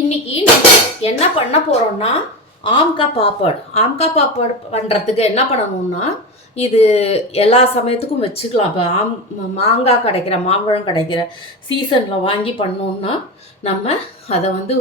இன்னைக்கு என்ன பண்ண போகிறோம்னா ஆம்கா பாப்பாடு பண்ணுறதுக்கு என்ன பண்ணணும்னா இது எல்லா சமயத்துக்கும் வச்சுக்கலாம். இப்போ மாங்காய் கிடைக்கிற மாம்பழம் கிடைக்கிற சீசனில் வாங்கி பண்ணோம்னா நம்ம அதை வந்து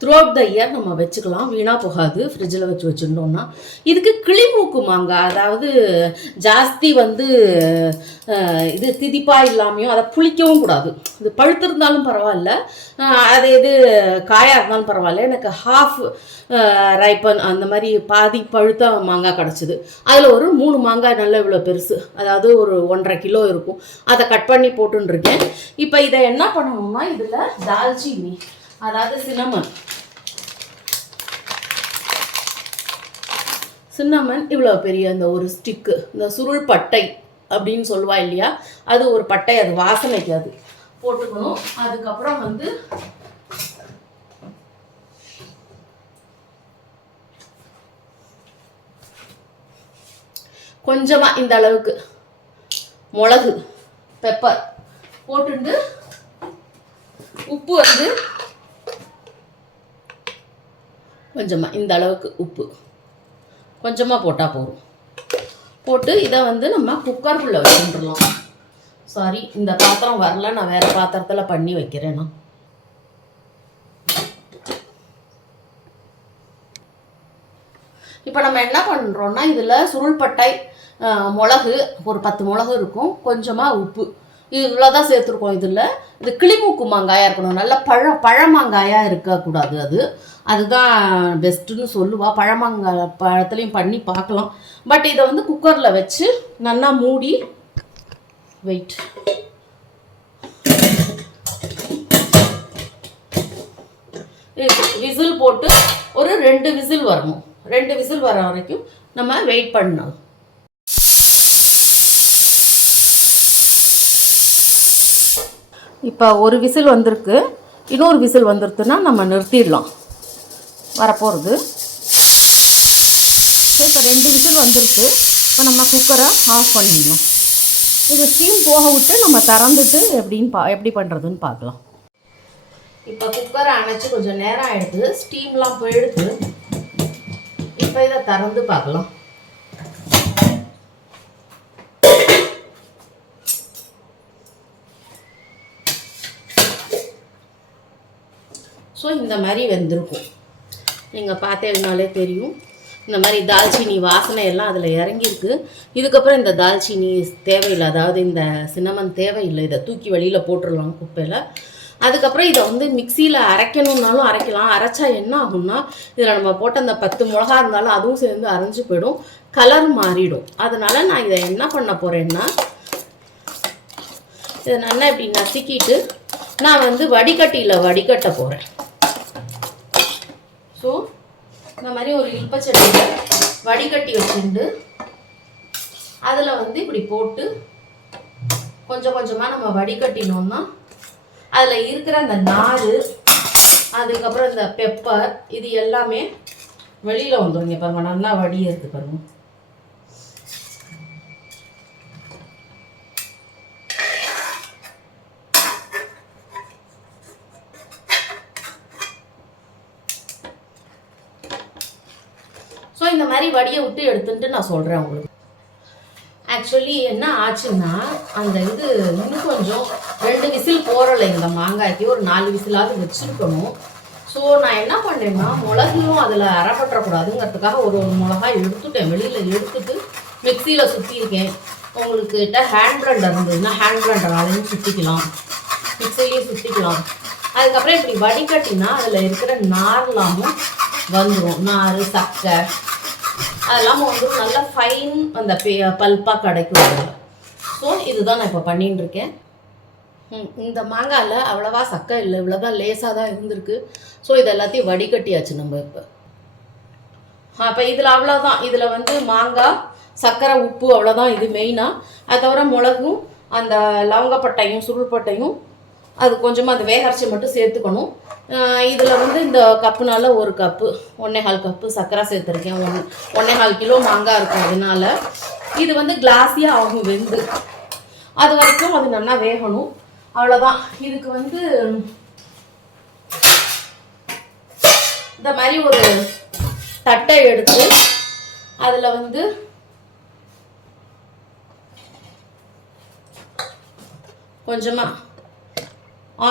த்ரூ அவுட் த இயர் நம்ம வச்சுக்கலாம், வீணாக போகாது. ஃப்ரிட்ஜில் வச்சுருந்தோம்னா இதுக்கு கிளிமூக்கு மாங்காய், அதாவது ஜாஸ்தி வந்து இது திதிப்பாக இல்லாமையும் அதை புளிக்கவும் கூடாது. இது பழுத்திருந்தாலும் பரவாயில்ல, அது இது காயாக இருந்தாலும் பரவாயில்ல. எனக்கு ஹாஃப் ரைப்பன் அந்த மாதிரி பாதி பழுத்த மாங்காய் கிடச்சிது. அதில் ஒரு 3 மாங்காய் நல்லா இவ்வளோ பெருசு, அதாவது ஒரு 1.5 கிலோ இருக்கும். அதை கட் பண்ணி போட்டுருக்கேன். இப்போ இதை என்ன பண்ணணும்னா இதில் தால்ச்சீனி, அதாவது சின்னமன் இவ்வளோ பெரிய இந்த ஒரு ஸ்டிக்கு, இந்த சுருள் பட்டை அப்படின்னு சொல்லுவா இல்லையா, அது ஒரு பட்டை, அது வாசனைக்கு அது போட்டுக்கணும். அதுக்கப்புறம் வந்து கொஞ்சமாக இந்த அளவுக்கு மிளகு, பெப்பர் போட்டுட்டு உப்பு வந்து கொஞ்சமாக இந்த அளவுக்கு உப்பு கொஞ்சமாக போட்டால் போதும். போட்டு இதை வந்து நம்ம குக்கருக்குள்ளே வச்சுட்டுலாம். சாரி, இந்த பாத்திரம் வரல, நான் வேறு பாத்திரத்தில் பண்ணி வைக்கிறேன். நான் இப்போ நம்ம என்ன பண்ணுறோன்னா இதில் சுருள்பட்டை, மிளகு, ஒரு 10 மிளகு இருக்கும், கொஞ்சமாக உப்பு, இவ்வளோதான் சேர்த்துருக்கோம். இதில் இது கிளிமூக்கு மாங்காயாக இருக்கணும், நல்ல பழமாங்காயாக இருக்கக்கூடாது. அதுதான் பெஸ்ட்டுன்னு சொல்லுவா. பழமாங்காய் பழத்துலேயும் பண்ணி பார்க்கலாம். பட் இதை வந்து குக்கரில் வச்சு நல்லா மூடி வெயிட் விசில் போட்டு ஒரு 2 விசில் வரணும். 2 விசில் வர வரைக்கும் நம்ம வெயிட் பண்ணணும். இப்போ ஒரு விசில் வந்திருக்கு, இன்னொரு விசில் வந்துருக்குன்னா நம்ம நிறுத்திடலாம், வரப்போகிறது. இப்போ 2 விசில் வந்துருக்கு. இப்போ நம்ம குக்கரை ஆஃப் பண்ணிடலாம். இது ஸ்டீம் போக விட்டு நம்ம திறந்துட்டு எப்படி பண்ணுறதுன்னு பார்க்கலாம். இப்போ குக்கரை அணைச்சி கொஞ்சம் நேரம் ஆகிடுது, ஸ்டீம்லாம் போயிடுது. இப்போ இதை திறந்து பார்க்கலாம். ஸோ இந்த மாதிரி வெந்திருக்கும். நீங்கள் பார்த்தேன்னாலே தெரியும். இந்த மாதிரி தால்ச்சீனி வாசனை எல்லாம் அதில் இறங்கியிருக்கு. இதுக்கப்புறம் இந்த தால்ச்சீனி தேவையில்லை, அதாவது இந்த சின்னமன் தேவையில்லை. இதை தூக்கி வெளியில் போட்டுடலாம் குப்பையில். அதுக்கப்புறம் இதை வந்து மிக்சியில் அரைக்கணுன்னாலும் அரைக்கலாம். அரைச்சா என்ன ஆகும்னா இதில் நம்ம போட்ட அந்த 10 மிளகா இருந்தாலும் அதுவும் சேர்ந்து அரைஞ்சி போயிடும், கலர் மாறிடும். அதனால் நான் இதை என்ன பண்ண போகிறேன்னா இதை நல்லா இப்படி நசுக்கிட்டு நான் வந்து வடிகட்டியில் வடிகட்ட போகிறேன். ஸோ இந்த மாதிரி ஒரு இல்பச்சட்டியில் வடிகட்டி வச்சுட்டு அதில் வந்து இப்படி போட்டு கொஞ்சம் கொஞ்சமாக நம்ம வடிகட்டினோம்னா அதில் இருக்கிற அந்த நார், அதுக்கப்புறம் இந்த பெப்பர், இது எல்லாமே வெளியில் வந்துடுங்க. பாருங்க, நல்லா வடியறது பாருங்க. ஸோ இந்த மாதிரி வடியை விட்டு எடுத்துட்டு நான் சொல்கிறேன் உங்களுக்கு. ஆக்சுவலி என்ன ஆச்சுன்னா அந்த இது இன்னும் கொஞ்சம் 2 விசில் போகிறலை இந்த மாங்காய்க்கு, ஒரு 4 விசிலாவது வச்சுருக்கணும். ஸோ நான் என்ன பண்ணேன்னா மிளகையும் அதில் அரைப்பற்றக்கூடாதுங்கிறதுக்காக ஒரு மிளகாய் எடுத்துட்டேன், வெளியில் எடுத்துட்டு மிக்சியில் சுற்றிருக்கேன். உங்களுக்கிட்ட ஹேண்ட் பிளண்டர் இருந்ததுன்னா ஹேண்ட் பிளண்டராலையும் சுற்றிக்கலாம், மிக்சிலையும் சுற்றிக்கலாம். அதுக்கப்புறம் இப்படி வடிகட்டினா அதில் இருக்கிற நார்லாமும் வந்துடும், நார், சக்கை அதெல்லாம் வந்து நல்லா ஃபைன் அந்த பல்பாக கிடைக்கும். ஸோ இதுதான் நான் இப்போ பண்ணின்னு இருக்கேன். இந்த மாங்காயில் அவ்வளோவா சக்கை இல்லை, இவ்வளோதான் லேசாக தான் இருந்திருக்கு. ஸோ இது எல்லாத்தையும் வடிகட்டியாச்சு நம்ம இப்போ. அப்போ இதில் அவ்வளோதான், இதில் வந்து மாங்காய், சர்க்கரை, உப்பு அவ்வளோதான் இது மெயினாக. அது தவிர மிளகும், அந்த லவங்கப்பட்டையும் சுருள்பட்டையும் அது கொஞ்சமாக அது வேகரிச்சி மட்டும் சேர்த்துக்கணும். இதில் வந்து இந்த கப்புனால 1 கப்பு 1.25 கப்பு சர்க்கரை சேர்த்துருக்கேன். 1.25 கிலோ மாங்காய் இருக்கும். அதனால இது வந்து கிளாஸியாக ஆகும் வெந்து, அது வரைக்கும் அது நல்லா வேகணும். அவ்வளோதான். இதுக்கு வந்து இந்த மாதிரி ஒரு தட்டை எடுத்து அதில் வந்து கொஞ்சமாக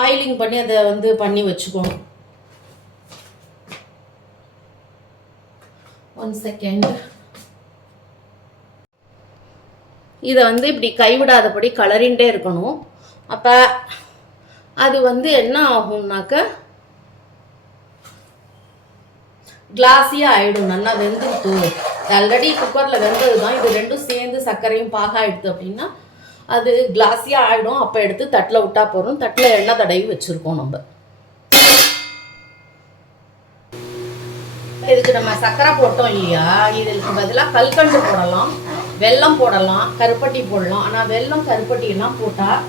ஆயிலிங் பண்ணி அதை வந்து பண்ணி வச்சுக்கணும். 1 செகண்ட். இதை வந்து இப்படி கைவிடாதபடி கலரிண்டே இருக்கணும். அப்போ அது வந்து என்ன ஆகும்னாக்க கிளாஸியாக ஆகிடும். நல்லா வெந்துட்டு ஆல்ரெடி குக்கரில் வெந்தது தான். இது ரெண்டும் சேர்ந்து சர்க்கரையும் பாகா எடுத்து அப்படின்னா அது கிளாஸியாக ஆகிடும். அப்போ எடுத்து தட்டில் விட்டா போகிறோம். தட்டில் எண்ணெய் தடவி வச்சுருக்கோம். நம்ம இதுக்கு நம்ம சர்க்கரை போட்டோம் இல்லையா, இதுக்கு பதிலாக கல்கண்டு போடலாம், வெல்லம் போடலாம், கருப்பட்டி போடலாம். ஆனால் வெல்லம் கருப்பட்டி எல்லாம் போட்டால்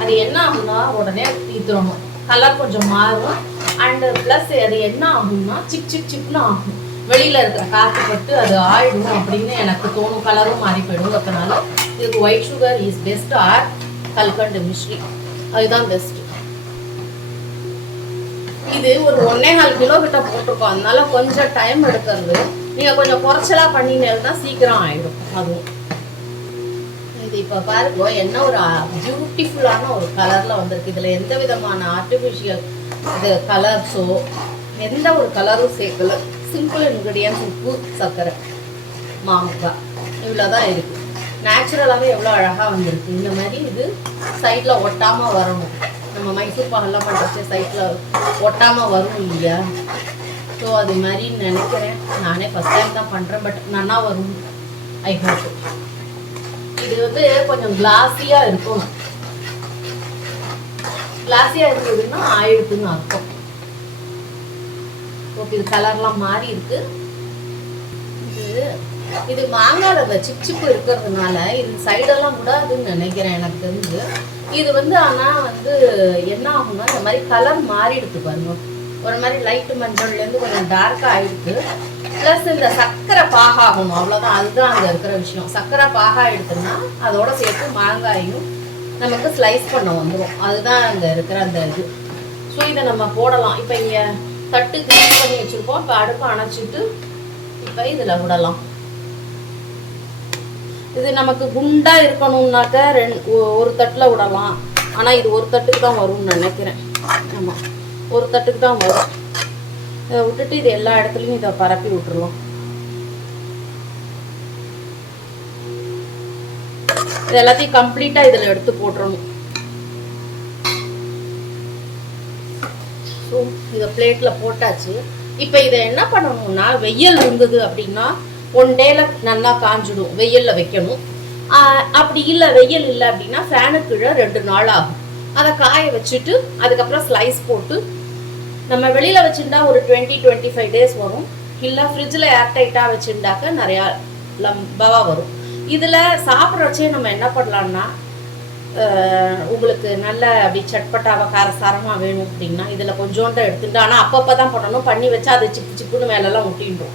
அது என்ன ஆகும்னா உடனே தீத்துறணும், கலர் கொஞ்சம் மாறும். அண்டு ப்ளஸ் அது என்ன ஆகும்னா சிப்னு ஆகும். வெளியில் இருக்கிற காற்று பட்டு அது ஆயிடும் அப்படின்னு எனக்கு தோணும். கலரும் மாறி போயிடும். அதனால இதுக்கு white sugar is best or கல்கண்டு மிஸ்ரி, அதுதான் பெஸ்ட். இது ஒரு 1.25 கிலோ கிட்ட போட்டிருக்கோம். அதனால கொஞ்சம் டைம் எடுக்கிறது. நீங்கள் கொஞ்சம் குறைச்சலா பண்ணினேன்னா சீக்கிரம் ஆயிடும். அதுவும் இது இப்போ பாருங்க என்ன ஒரு பியூட்டிஃபுல்லான ஒரு கலரில் வந்திருக்கு. இதில் எந்த விதமான ஆர்டிஃபிஷியல் இது கலர்ஸோ எந்த ஒரு கலரும் சேர்க்கல. சிம்பிள் இன்க்ரீடியன்ஸ், உப்பு, சர்க்கரை, மாங்காய், இவ்வளோதான் இருக்குது. நேச்சுரலாகவே எவ்வளோ அழகாக வந்திருக்கு. இந்த மாதிரி இது சைடில் ஒட்டாமல் வரணும். நம்ம மைசூர் பாகெல்லாம் பண்ணுறச்சு சைடில் ஒட்டாமல் வரும் இல்லையா. ஸோ அது மாதிரி நினைக்கிறேன். நானே ஃபஸ்ட் டைம் தான் பண்ணுறேன். பட் நல்லா வரும். I hope. இது வந்து கொஞ்சம் கிளாஸியாக இருக்கும். கிளாஸியாக இருக்குதுன்னா ஆயிடுதுன்னு அர்த்தம். ஓகே, இது கலர்லாம் மாறி இருக்கு. இது மாங்காய் அந்த சிப்பு இருக்கிறதுனால இது சைடெல்லாம் கூடாதுன்னு நினைக்கிறேன் எனக்கு தெரிஞ்சு. இது வந்து ஆனால் வந்து என்ன ஆகும்னா இந்த மாதிரி கலர் மாறிடுது பாருங்க. ஒரு மாதிரி லைட்டு மஞ்சள்லேருந்து கொஞ்சம் டார்க்காக ஆகிடுது. ப்ளஸ் இந்த சர்க்கரை பாகாகணும், அவ்வளோதான். அதுதான் அங்கே இருக்கிற விஷயம். சர்க்கரை பாகா எடுத்தோம்னா அதோட சேர்த்து மாங்காயும் நமக்கு ஸ்லைஸ் பண்ண வந்துடும். அதுதான் அங்கே இருக்கிற அந்த இது. ஸோ இதை நம்ம போடலாம். இப்போ இங்கே தட்டு க்ளீன் பண்ணி வச்சுருக்கோம். இப்போ அடுப்பை அணைச்சிட்டு இப்போ இதில் விடலாம். இது நமக்கு குண்டாக இருக்கணும்னாக்க ஒரு தட்டில் விடலாம். ஆனால் இது ஒரு தட்டுக்கு தான் வரும்னு நினைக்கிறேன். ஆமாம், ஒரு தட்டுக்கு தான் வரும். இதை விட்டுட்டு இது எல்லா இடத்துலையும் இதை பரப்பி விட்டுருவோம். இது எல்லாத்தையும் கம்ப்ளீட்டாக இதில் எடுத்து போட்டுறணும். ஸோ இதை பிளேட்டில் போட்டாச்சு. இப்போ இதை என்ன பண்ணணும்னா வெயில் இருந்தது அப்படின்னா 1 டேல நல்லா காஞ்சிடும். வெயிலில் வைக்கணும். அப்படி இல்லை, வெயில் இல்லை அப்படின்னா ஃபேனுக்கு கீழே 2 நாள் ஆகும். அதை காய வச்சுட்டு அதுக்கப்புறம் ஸ்லைஸ் போட்டு நம்ம வெளியில் வச்சுருந்தா ஒரு 20-25 டேஸ் வரும். இல்லை ஃப்ரிட்ஜில் ஏர்டைட்டாக வச்சுருந்தாக்க நிறையா லம்பாவாக வரும். இதில் சாப்பிட்றச்சே நம்ம என்ன பண்ணலான்னா உங்களுக்கு நல்ல அப்படி சட்பட்டாவை காரசாரமாக வேணும் அப்படின்னா இதில் கொஞ்சோண்டு எடுத்துட்டு, ஆனால் அப்பப்போ தான் பண்ணணும். பண்ணி வச்சா அது சிப்புன்னு மேலெல்லாம் ஒட்டின்றோம்.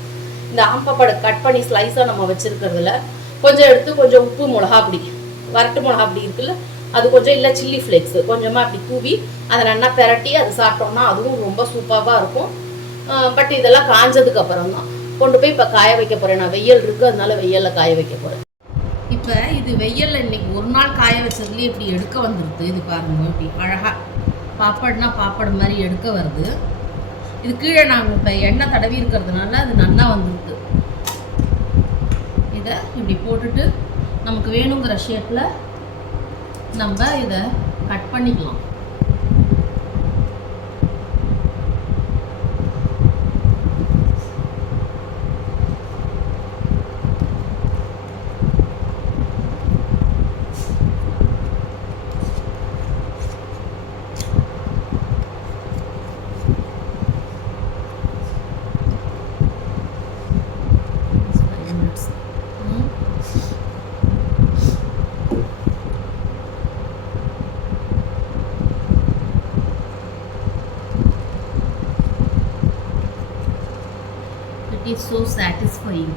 இந்த ஆம்பப்படை கட் பண்ணி ஸ்லைஸாக நம்ம வச்சுருக்கிறதுல கொஞ்சம் எடுத்து கொஞ்சம் உப்பு மிளகா அப்படி வரட்டு மிளகா அப்படி இருக்குல்ல, அது கொஞ்சம் இல்லை சில்லி ஃப்ளேக்ஸு கொஞ்சமாக அப்படி தூவி அதை நல்லா பெரட்டி அது சாப்பிட்டோம்னா அதுவும் ரொம்ப சூப்பராக இருக்கும். பட் இதெல்லாம் காஞ்சதுக்கு அப்புறம் தான் கொண்டு போய் இப்போ காய வைக்க போகிறேன். நான் வெயில் இருக்குது, அதனால வெயிலில் காய வைக்க போகிறேன். இப்போ இது வெயிலில் இன்னைக்கு ஒரு நாள் காய வச்சதுலேயே இப்படி எடுக்க வந்துடுது. இது பாருங்க, இப்படி அழகாக பாப்பாடுனா பாப்பாடு மாதிரி எடுக்க வருது. இது கீழே நாங்கள் இப்போ எண்ணெய் தடவி இருக்கிறதுனால அது நல்லா வந்துருக்கு. இதை இப்படி போட்டுட்டு நமக்கு வேணுங்கிற ஷேப்பில் நம்ம இதை கட் பண்ணிக்கலாம். It is so satisfying.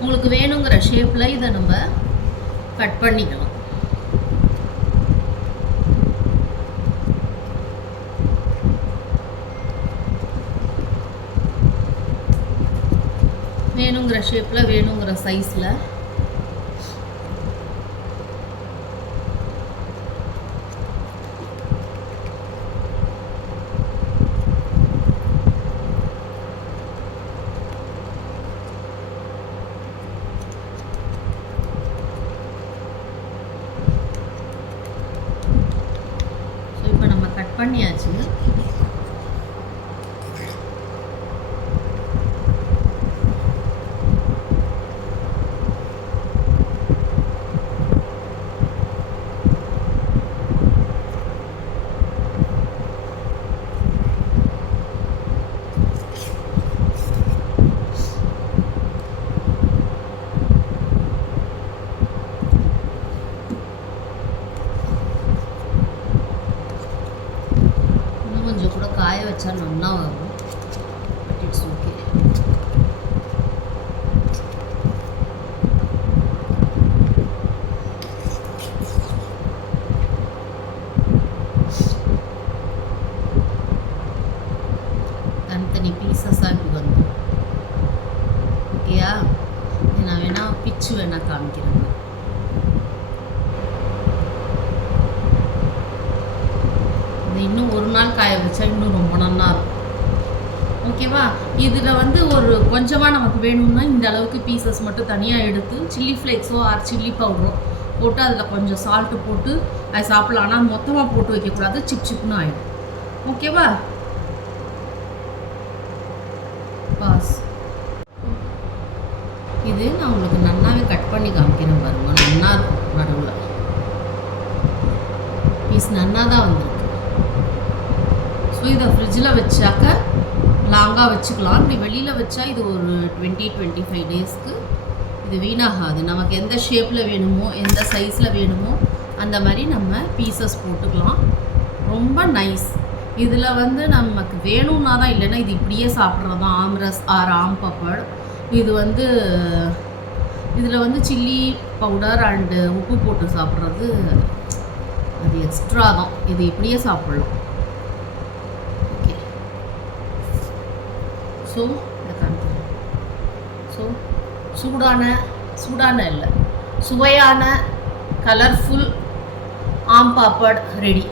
உங்களுக்கு வேணுங்கிற ஷேப்ல இதை நம்ம கட் பண்ணிக்கலாம். வேணுங்கிற ஷேப்பில் வேணுங்கிற சைஸில் கட் பண்ணியாச்சு. கொஞ்சம் கூட காய வச்சா நல்லா வரும். But it's okay. தனித்தனி பீசஸாக இப்படி வந்து ஓகேயா? நான் வேணா பிச்சு வேணா காமிக்கிறேன். இன்னும் ஒரு நாள் காய வச்சா இன்னும் ரொம்ப நல்லா இருக்கும். ஓகேவா? இதில் வந்து ஒரு கொஞ்சமாக நமக்கு வேணும்னா இந்த அளவுக்கு பீசஸ் மட்டும் தனியாக எடுத்து சில்லி ஃப்ளேக்ஸோ ஆர் சில்லி பவுடரோ போட்டு அதில் கொஞ்சம் சால்ட்டு போட்டு அது சாப்பிட்லாம். ஆனால் மொத்தமாக போட்டு வைக்கக்கூடாது, சிப் சிப்னு ஆகிடும். ஓகேவா? பாஸ் இது நான் உங்களுக்கு நல்லாவே கட் பண்ணி காமிக்கிறேன் பாருங்க. நல்லா இருக்கும். நடுவில் பீஸ் நல்லா தான் வந்துருக்கு. ஸோ இதை ஃப்ரிட்ஜில் வச்சாக்க லாங்காக வச்சுக்கலாம். இப்படி வெளியில் வச்சா இது ஒரு 20-25 டேஸ்க்கு இது வீணாகாது. நமக்கு எந்த ஷேப்பில் வேணுமோ எந்த சைஸில் வேணுமோ அந்த மாதிரி நம்ம பீசஸ் போட்டுக்கலாம். ரொம்ப நைஸ். இதில் வந்து நமக்கு வேணும்னா தான், இல்லைன்னா இது இப்படியே சாப்பிட்றது தான் ஆம்ரஸ் ஆர் ஆம் பப்பட். இது வந்து இதில் வந்து சில்லி பவுடர் அண்டு உப்பு போட்டு சாப்பிட்றது அது எக்ஸ்ட்ரா தான். இது இப்படியே சாப்பிட்லாம். ஸோ இதை காமிக்கிறேன். ஸோ சூடான இல்லை, சுவையான கலர்ஃபுல் ஆம் பாப்பட் ரெடி.